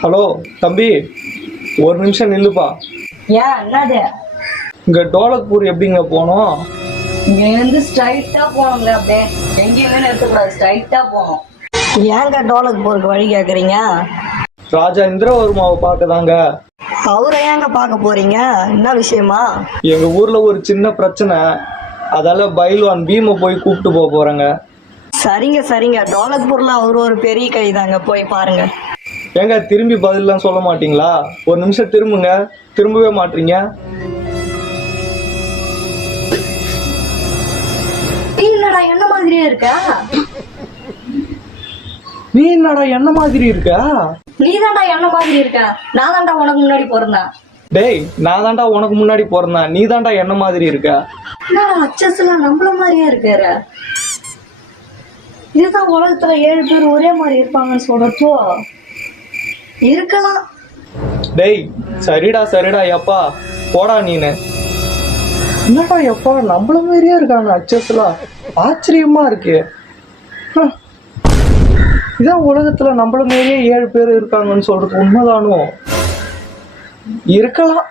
Hello தம்பி, ஒரு நிமிஷம் நில்லுப்பா. ஏன் என்னது? இங்க டோலக்பூர் எப்படிங்க போனோம்? இங்க இருந்து ஸ்ட்ரைட்டா போகணுங்க. அப்படியே எங்கேயுமே நிறுத்தக்கூடாது, ஸ்ட்ரைட்டா போகணும். ஏங்க டோலக்பூருக்கு வழி கேக்குறீங்க? ராஜா இந்திரவர்மாவை பார்க்கதாங்க. அவரை ஏங்க பார்க்க போறீங்க? என்ன விஷயமா? எங்க ஊர்ல ஒரு சின்ன பிரச்சனை, அதால பைல்வான் பீமை போய் கூப்பிட்டு போக போறேங்க. சரிங்க சரிங்க, டோலக்பூர்ல அவர் ஒரு பெரிய கை தாங்க, போய் பாருங்க. ஏங்க திரும்பி பதிலாம் சொல்ல மாட்டீங்களா? ஒரு நிமிஷம் திரும்புங்க. திரும்பவே மாட்டீங்க. என்னடா என்ன மாதிரியே இருக்க? நீ என்னடா என்ன மாதிரி இருக்க? நீ தான்டா என்ன மாதிரி இருக்க. நான் தான்டா உனக்கு முன்னாடி பிறந்தேன். டேய், நான் தான்டா உனக்கு முன்னாடி பிறந்தேன். நீ தான்டா என்ன மாதிரி இருக்க. என்னடா அச்சஸ் எல்லாம் நம்மள மாதிரியே இருக்காரு. இதுதான் உலகத்துல 7 பேர் ஒரே மாதிரி இருப்பாங்கன்னு சொல்றப்போ இருக்கலாம். டேய், சரிடா சரிடா எப்பா, போடா நீனு. என்னடா எப்பா நம்மள மாதிரியே இருக்காங்க அச்சஸ்லாம், ஆச்சரியமா இருக்கு. இதான் உலகத்துல நம்மள மாதிரியே 7 பேர் இருக்காங்கன்னு சொல்றது உண்மைதானோ? இருக்கலாம்.